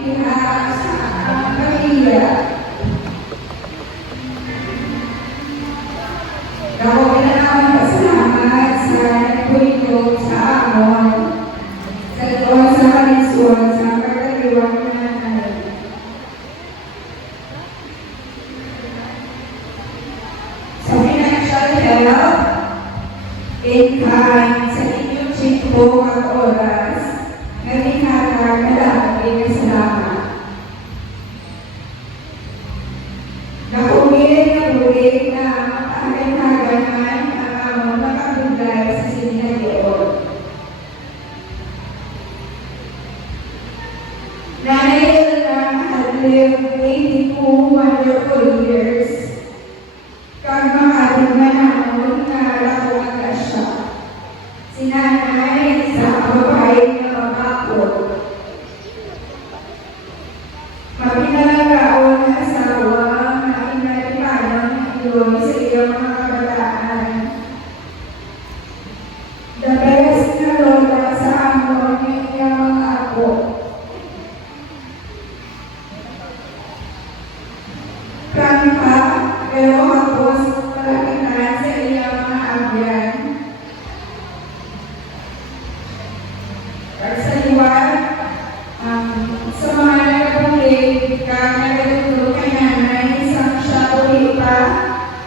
pihak sa pamilya. Ako pinanawang pasalamat sa nagpunito sa amon, sa doon sa kalisyon, sa pagkaliwag na nanay. Sa financial health, in kind, sa inyong sitpo at oras, naging hatag na lagi na salamat. Nakumilit na bulig na makahagan-haganan ang among makabuglay sa sininagion. Dahil na had lived 82 wonderful years, kag makadigman naman na lako ang kasya. Si nanay sa babae na mabakot. Mapinalagaon na asawa na inalipanan ng iyon sa iyong mga kabataan. The best na lola sa amon ng iyong mga apo. Prangka, pero hapos palakitan sa iyong mga abyan. Pagsaliwat, sa mga nagpulig ka nagatulog kay nanay, isang siya uli pa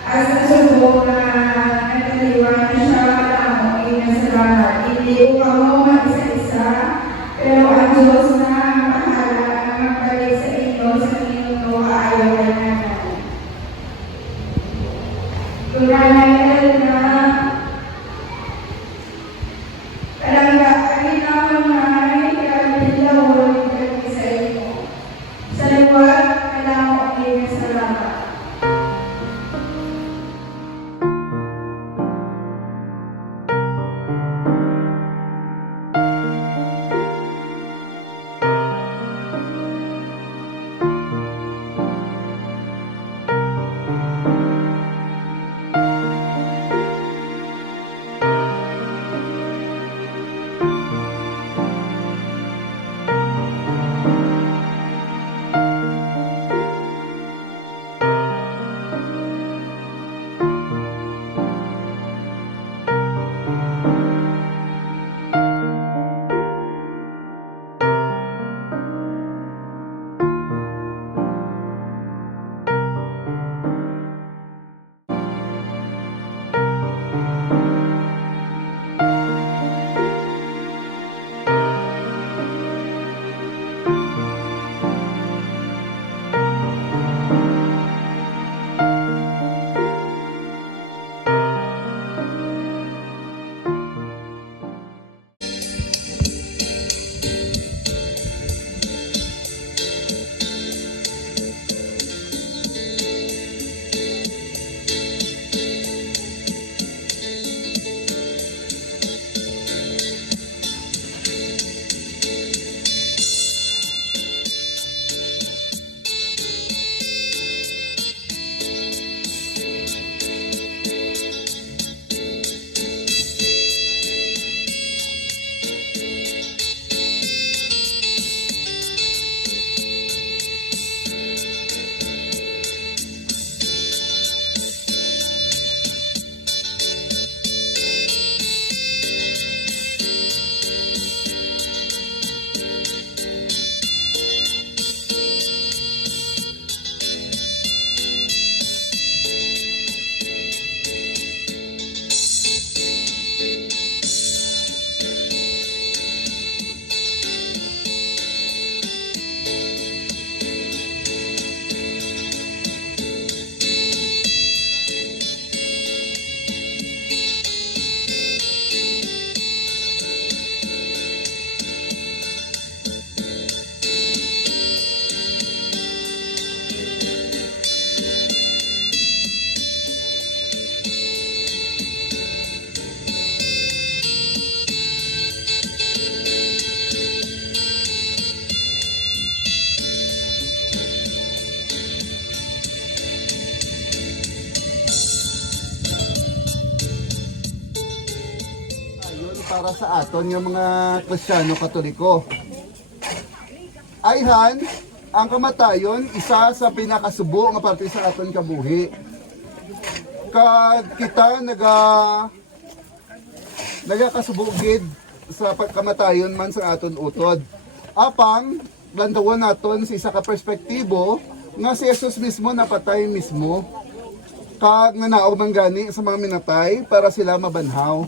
as nasubok na nataliwan na siya malamong inasalamat. Hindi ko kamo mag-isa-isa, pero ang Diyos na mahala ang magbalik sa inyo sa minuto ayaw kay nanay. Tunay na kalangga ay naman nanay kalilawon kami sa inyo. Sa liwat, kailangan ko din salamat. Para sa aton yung mga Kristiyano Katoliko. Ayhan, ang kamatayon, isa sa pinakasubo nga parte sa aton kabuhi. Kag kita nagakasubugid sa pagkamatayon man sa aton utod. Apang, landawon naton sa isa ka perspektibo nga si Jesus mismo napatay mismo. Kag nanaog man gani sa mga minatay para sila mabanhaw.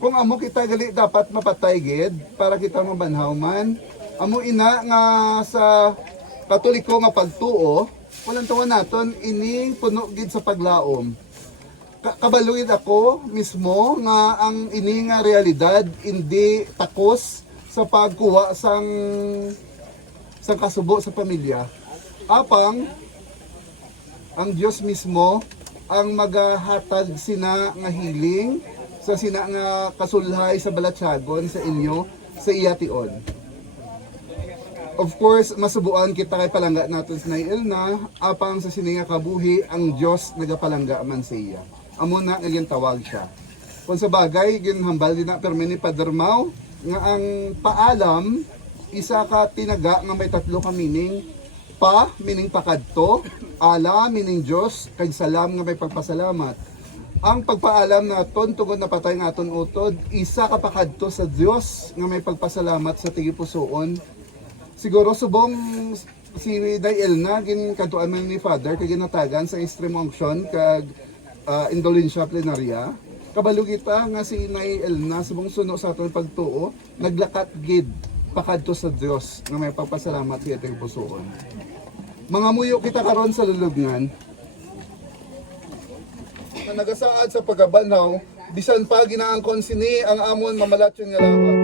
Kung amo kita gali dapat mapatay gid para kita mabanhaw man. Amo ina nga sa Katoliko nga pagtuo, walang tawa naton ini puno gid sa paglaom. Kabaluid ako mismo nga ang ini nga realidad hindi takos sa pagkuha sang kasubo sa pamilya. Apang ang Dios mismo ang magahatag sina nga healing sa sina nga kasulhay sa balatsagon sa inyo sa iyation. Of course, masubuan kita kay palangga natin sa Nailna, apang sa sininga kabuhi, ang Diyos nagapalangga man sa iya. Amo na ngayon tawag siya. Kung sa bagay, ginhambal din na permi ni Padre Mau, nga ang paalam, isa ka tinaga nga may tatlo ka meaning, pa, meaning pakadto, ala, meaning Diyos, kay salam nga may pagpasalamat. Ang pagpaalam naton tungod na patay nga aton utod, isa ka pakadto sa Diyos nga may pagpasalamat sa tigipusoon. Siguro subong si Dael na ginkantuan man ni Father kay ginatagan sa extreme unction kag indulgensya plenaria. Kabalo kita nga si Nael na subong suno sa aton pagtuo naglakat gid pakadto sa Dios nga may pagpasalamat sa atong pusoon. Mga muyo kita karon sa lulubngan na nagasaad sa pagabanaw bisan pa ginaangkon sini ang amon mamalatyon nga lawas.